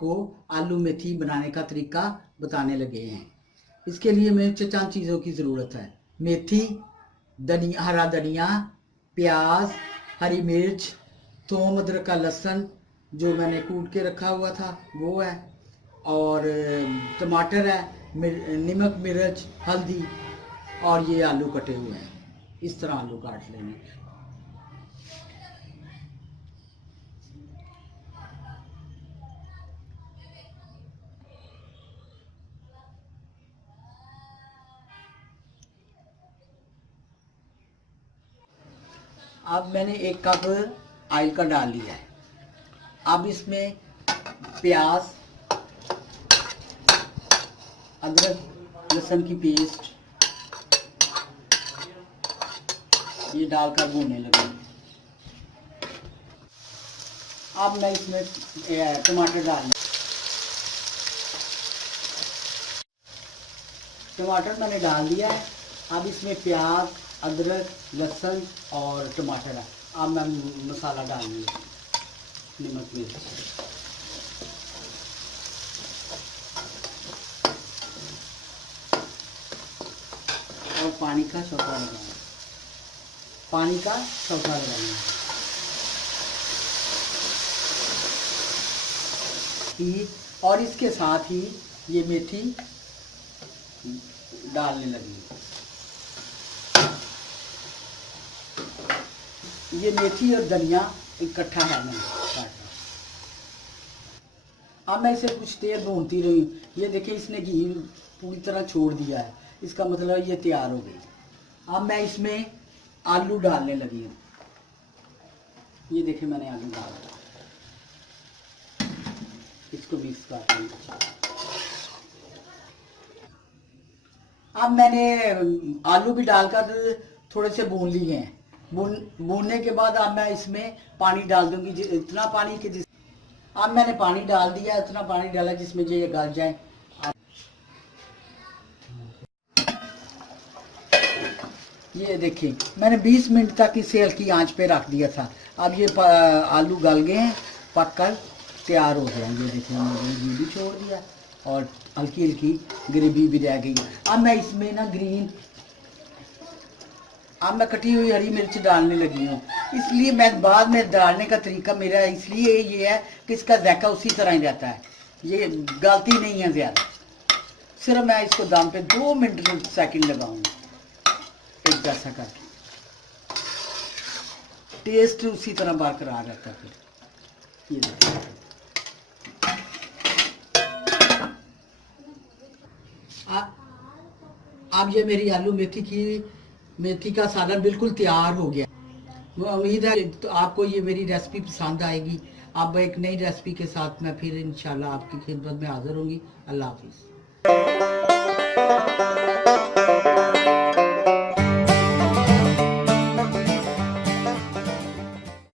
आपको आलू मेथी बनाने का तरीका बताने लगे हैं। इसके लिए हमें चंद चीज़ों की ज़रूरत है। मेथी, धनिया, हरा धनिया, प्याज, हरी मिर्च, थोम, अदरक का लहसुन जो मैंने कूट के रखा हुआ था वो है, और टमाटर है, नमक, मिर्च, हल्दी, और ये आलू कटे हुए हैं। इस तरह आलू काट लेने। अब मैंने 1 कप ऑयल का डाल लिया है। अब इसमें प्याज, अदरक लहसुन की पेस्ट ये डालकर भूनने लगे। अब मैं इसमें टमाटर डाल, टमाटर मैंने डाल दिया है। अब इसमें प्याज, अदरक, लहसुन और टमाटर है। अब मैं मसाला डाल दूँगा, नमक, मिर्च, और पानी का छौंका लगाना, पानी का छौंका लगाना और इसके साथ ही ये मेथी डालने लगी। ये मेथी और धनिया इकट्ठा है मैंने काटा। अब मैं इसे कुछ देर भूनती रही। ये देखिए इसने घी पूरी तरह छोड़ दिया है, इसका मतलब ये तैयार हो गई। अब मैं इसमें आलू डालने लगी हूँ। ये देखिए मैंने आलू डाला, इसको मिक्स कर दिया। अब मैंने आलू भी डालकर थोड़े से भून लिए हैं। भूनने के बाद अब मैं इसमें पानी डाल दूंगी, इतना पानी कि जिस, अब मैंने पानी डाल दिया, इतना पानी डाला जिसमें ये गल जाए। ये देखिए मैंने 20 मिनट तक इसे हल्की आंच पे रख दिया था। अब ये आलू गल गए हैं, पककर तैयार हो गए हैं। ये देखिए मैंने घी भी छोड़ दिया और हल्की हल्की ग्रेवी भी रह गई। अब मैं इसमें ना अब मैं कटी हुई हरी मिर्च डालने लगी हूँ। इसलिए मैं बाद में डालने का तरीका मेरा इसलिए ये है कि इसका जायका उसी तरह ही रहता है, ये गलती नहीं है ज़्यादा। सिर्फ मैं इसको दम पे 2 मिनट सेकंड लगाऊंगा, एक जैसा करके। टेस्ट उसी तरह बरकरार रहता है। फिर ये देखिए अब ये मेरी आलू मेथी का सालन बिल्कुल तैयार हो गया। उम्मीद है तो आपको ये मेरी रेसिपी पसंद आएगी। अब एक नई रेसिपी के साथ मैं फिर इंशाल्लाह आपकी खिदमत में हाजिर होंगी। अल्लाह हाफिज़।